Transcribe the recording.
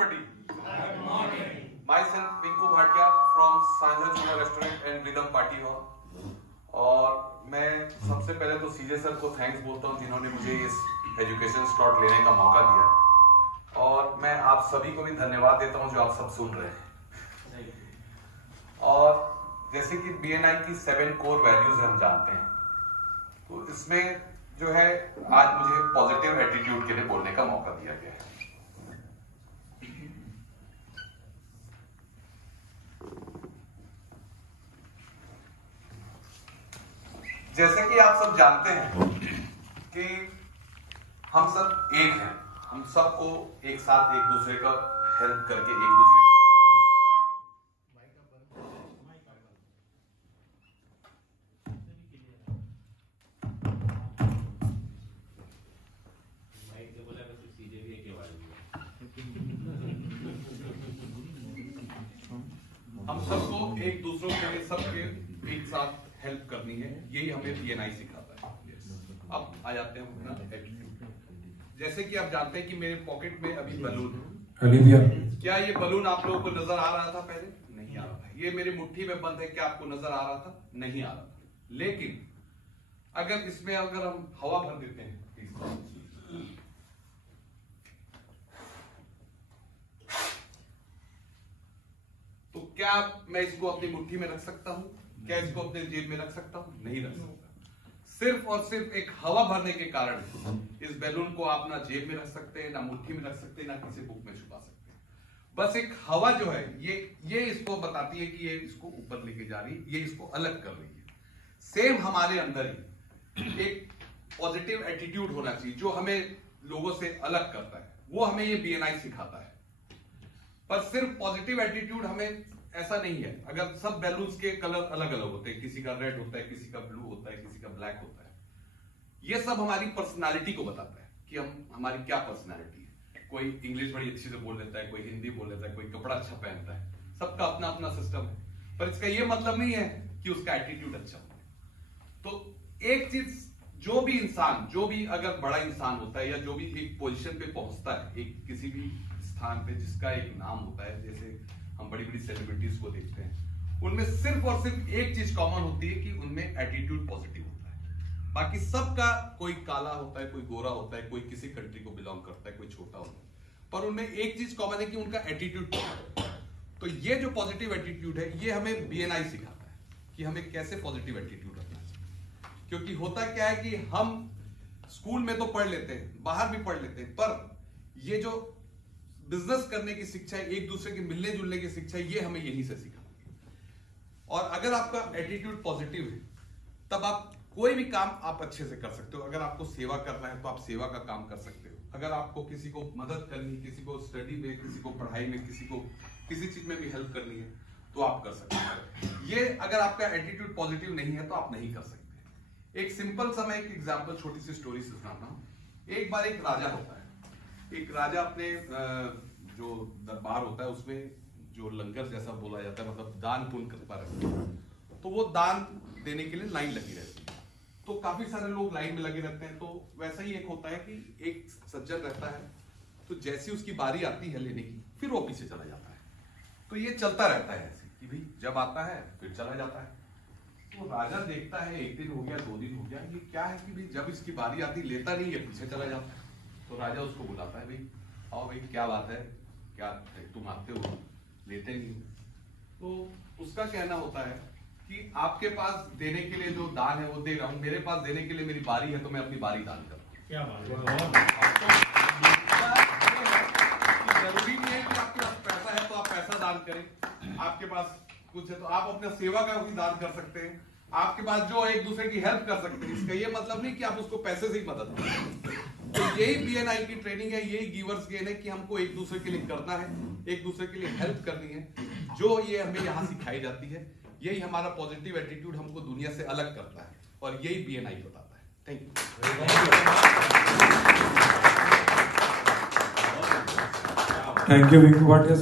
everybody. Good morning. Myself Vinku Bhatia from Sanjay Chula Restaurant and Rhythm Party Hall. और मैं सबसे पहले तो सीजे सर को थैंक्स बोलता हूँ जिन्होंने मुझे इस एजुकेशन स्लॉट लेने का मौका दिया, और मैं आप सभी को भी धन्यवाद देता हूँ जो आप सब सुन रहे हैं। और जैसे कि BNI की 7 कोर वैल्यूज हम जानते हैं, तो इसमें जो है आज मुझे पॉजिटिव एटीट्यूड के लिए बोलने का मौका दिया गया है। जैसे कि आप सब जानते हैं कि हम सब एक हैं, हम सबको एक साथ एक दूसरे का हेल्प करके एक दूसरे हम सबको एक दूसरों के लिए सबके एक साथ हेल्प करनी है, यही हमें BNI सिखाता है। अब आ जाते हैं अपना एटीट्यूड। जैसे कि आप जानते हैं कि मेरे पॉकेट में अभी बलून है। क्या ये बलून आप लोगों को नजर आ रहा था? पहले नहीं आ रहा था। ये मेरी मुट्ठी में बंद है, क्या आपको नजर आ रहा था? नहीं आ रहा था। लेकिन अगर इसमें अगर हम हवा भर देते हैं तो क्या मैं इसको अपनी मुट्ठी में रख सकता हूं? क्या इसको अपने जेब में रख सकता हूं? नहीं रख सकता। सिर्फ और सिर्फ एक हवा भरने के कारण इस बैलून को आप ना जेब में रख सकते हैं, ना मुट्ठी में रख सकते हैं, ना किसी बुक में छुपा सकते हैं। बस एक हवा जो है ये इसको बताती है कि ये इसको ऊपर लेके जा रही है, ये इसको अलग कर रही है। सेम हमारे अंदर ही एक पॉजिटिव एटीट्यूड होना चाहिए जो हमें लोगों से अलग करता है, वो हमें ये BNI सिखाता है। पर सिर्फ पॉजिटिव एटीट्यूड हमें ऐसा नहीं है। अगर सब बैलून्स के कलर अलग अलग होते हैं, किसी का रेड होता है, किसी का ब्लू होता है, किसी का ब्लैक होता है, ये सब हमारी पर्सनालिटी को बताता है कि हमारी क्या पर्सनालिटी है। कोई इंग्लिश बड़ी अच्छी से बोल लेता है, कोई हिंदी बोल लेता है, कोई कपड़ा अच्छा पहनता है, सबका अपना अपना सिस्टम है। पर इसका ये मतलब नहीं है कि उसका एटीट्यूड अच्छा हो। तो एक चीज, जो भी इंसान, जो भी अगर बड़ा इंसान होता है या जो भी एक पोजीशन पे पहुंचता है, एक किसी भी स्थान पे जिसका एक नाम होता है, जैसे हम बड़ी बड़ी सेलिब्रिटीज को देखते हैं, उनमें सिर्फ और सिर्फ एक चीज कॉमन होती है कि उनमें एटीट्यूड पॉजिटिव होता है। बाकी सबका, कोई काला होता है, कोई गोरा होता है, कोई किसी कंट्री को बिलोंग करता है, कोई छोटा होता है, पर उनमें एक चीज कॉमन है कि उनका एटीट्यूड है। तो ये जो पॉजिटिव एटीट्यूड है ये हमें BNI सिखाता है कि हमें कैसे पॉजिटिव एटीट्यूड रखना चाहिए। क्योंकि होता क्या है कि हम स्कूल में तो पढ़ लेते हैं, बाहर भी पढ़ लेते हैं, पर ये जो बिजनेस करने की शिक्षा है, एक दूसरे के मिलने जुलने की शिक्षा है, ये हमें यहीं से सिखाती है। और अगर आपका एटीट्यूड पॉजिटिव है तब आप कोई भी काम आप अच्छे से कर सकते हो। अगर आपको सेवा करना है तो आप सेवा का काम कर सकते हो। अगर आपको किसी को मदद करनी, किसी को स्टडी में, किसी को पढ़ाई में, किसी को किसी चीज में भी हेल्प करनी है तो आप कर सकते हो। ये अगर आपका एटीट्यूड पॉजिटिव नहीं है तो आप नहीं कर सकते। एक सिंपल सा मैं एक एग्जाम्पल, छोटी सी स्टोरी से सुनाता हूं। एक बार एक राजा होता है। एक राजा अपने जो दरबार होता है उसमें जो लंगर जैसा बोला जाता है, मतलब दान पुण्य करता रहता है, तो वो दान देने के लिए लाइन लगी रहती है। तो काफी सारे लोग लाइन में लगे रहते हैं। तो वैसा ही एक होता है कि एक सज्जन रहता है, तो जैसी उसकी बारी आती है लेने की, फिर वो पीछे चला जाता है। तो ये चलता रहता है ऐसे कि भाई जब आता है फिर चला जाता है। तो राजा देखता है, 1 दिन हो गया, 2 दिन हो गया, ये क्या है कि भाई जब इसकी बारी आती लेता नहीं है, पीछे चला जाता है। तो राजा उसको बुलाता है, भाई आओ भाई, क्या बात है, क्या तुम आते हो, लेते नहीं हो? तो उसका कहना होता है कि आपके पास देने के लिए जो दान है वो दे रहा हूं, मेरे पास देने के लिए मेरी बारी है तो मैं अपनी बारी दान कर रहा हूं। क्या बात है। जरूरी नहीं है कि आपके पास पैसा है तो आप पैसा दान करें, आपके पास कुछ है तो आप अपने सेवा का भी दान कर सकते हैं, आपके पास जो एक दूसरे की हेल्प कर सकते हैं। इसका ये मतलब नहीं कि आप उसको पैसे से ही मदद करें। तो यही BNI की ट्रेनिंग है, यही गिवर्स गेन है कि हमको एक दूसरे के लिए करना है, एक दूसरे के लिए हेल्प करनी है। जो ये हमें यहाँ सिखाई जाती है, यही हमारा पॉजिटिव एटीट्यूड हमको दुनिया से अलग करता है, और यही BNI बताता है। Thank you. Thank you Vinku Bhatia.